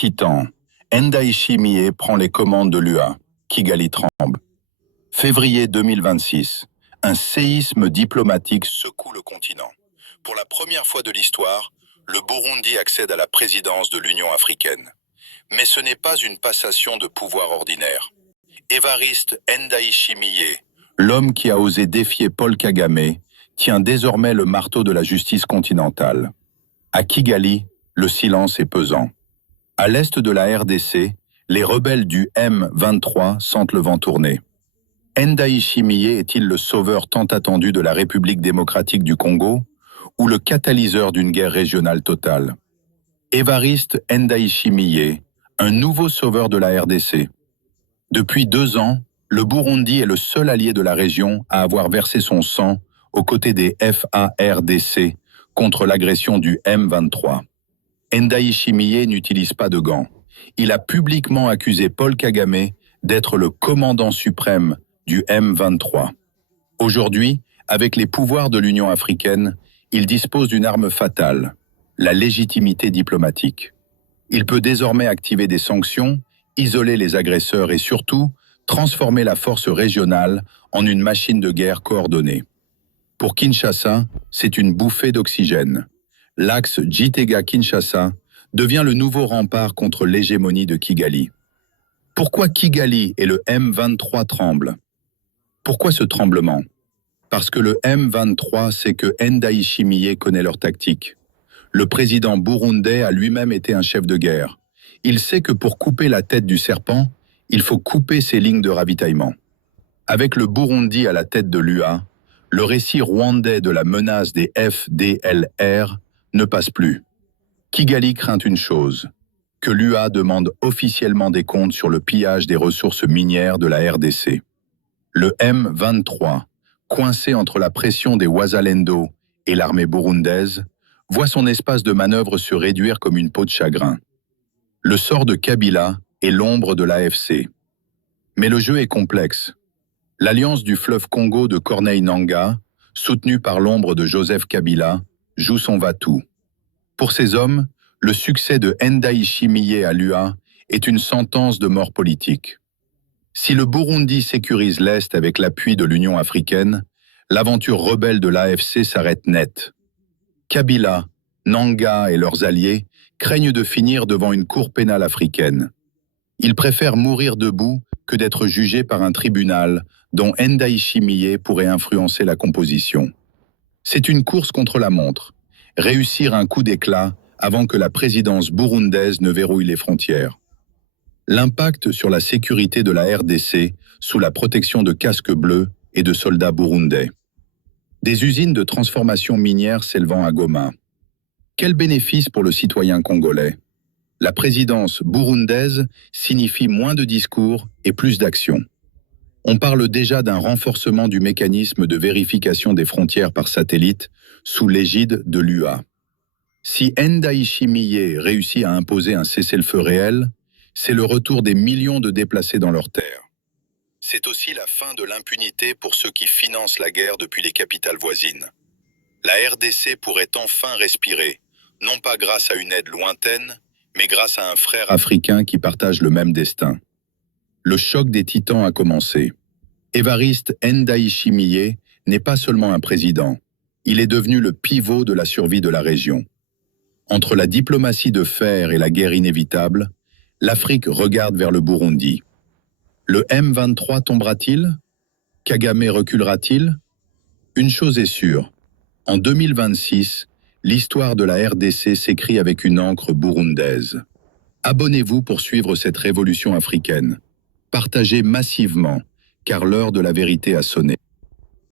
Titan, Ndayishimiye prend les commandes de l'UA. Kigali tremble. Février 2026. Un séisme diplomatique secoue le continent. Pour la première fois de l'histoire, le Burundi accède à la présidence de l'Union africaine. Mais ce n'est pas une passation de pouvoir ordinaire. Évariste Ndayishimiye, l'homme qui a osé défier Paul Kagame, tient désormais le marteau de la justice continentale. À Kigali, le silence est pesant. À l'est de la RDC, les rebelles du M23 sentent le vent tourner. Ndayishimiye est-il le sauveur tant attendu de la République démocratique du Congo ou le catalyseur d'une guerre régionale totale? Évariste Ndayishimiye, un nouveau sauveur de la RDC. Depuis 2 ans, le Burundi est le seul allié de la région à avoir versé son sang aux côtés des FARDC contre l'agression du M23. Ndayishimiye n'utilise pas de gants. Il a publiquement accusé Paul Kagame d'être le commandant suprême du M23. Aujourd'hui, avec les pouvoirs de l'Union africaine, il dispose d'une arme fatale, la légitimité diplomatique. Il peut désormais activer des sanctions, isoler les agresseurs et surtout transformer la force régionale en une machine de guerre coordonnée. Pour Kinshasa, c'est une bouffée d'oxygène. L'axe Gitega-Kinshasa devient le nouveau rempart contre l'hégémonie de Kigali. Pourquoi Kigali et le M23 tremblent? Pourquoi ce tremblement? Parce que le M23 sait que Ndayishimiye connaît leur tactique. Le président burundais a lui-même été un chef de guerre. Il sait que pour couper la tête du serpent, il faut couper ses lignes de ravitaillement. Avec le Burundi à la tête de l'UA, le récit rwandais de la menace des FDLR ne passe plus. Kigali craint une chose, que l'UA demande officiellement des comptes sur le pillage des ressources minières de la RDC. Le M23, coincé entre la pression des Wazalendo et l'armée burundaise, voit son espace de manœuvre se réduire comme une peau de chagrin. Le sort de Kabila est l'ombre de l'AFC. Mais le jeu est complexe. L'alliance du fleuve Congo de Corneille Nangaa, soutenue par l'ombre de Joseph Kabila, joue son va-tout. Pour ces hommes, le succès de Ndayishimiye à l'UA est une sentence de mort politique. Si le Burundi sécurise l'Est avec l'appui de l'Union africaine, l'aventure rebelle de l'AFC s'arrête net. Kabila, Nangaa et leurs alliés craignent de finir devant une cour pénale africaine. Ils préfèrent mourir debout que d'être jugés par un tribunal dont Ndayishimiye pourrait influencer la composition. C'est une course contre la montre. Réussir un coup d'éclat avant que la présidence burundaise ne verrouille les frontières. L'impact sur la sécurité de la RDC sous la protection de casques bleus et de soldats burundais. Des usines de transformation minière s'élevant à Goma. Quel bénéfice pour le citoyen congolais? La présidence burundaise signifie moins de discours et plus d'action. On parle déjà d'un renforcement du mécanisme de vérification des frontières par satellite sous l'égide de l'UA. Si Ndayishimiye réussit à imposer un cessez-le-feu réel, c'est le retour des millions de déplacés dans leurs terres. C'est aussi la fin de l'impunité pour ceux qui financent la guerre depuis les capitales voisines. La RDC pourrait enfin respirer, non pas grâce à une aide lointaine, mais grâce à un frère africain qui partage le même destin. Le choc des titans a commencé. Évariste Ndayishimiye n'est pas seulement un président, il est devenu le pivot de la survie de la région. Entre la diplomatie de fer et la guerre inévitable, l'Afrique regarde vers le Burundi. Le M23 tombera-t-il? Kagame reculera-t-il? Une chose est sûre, en 2026, l'histoire de la RDC s'écrit avec une encre burundaise. Abonnez-vous pour suivre cette révolution africaine. Partagez massivement, car l'heure de la vérité a sonné.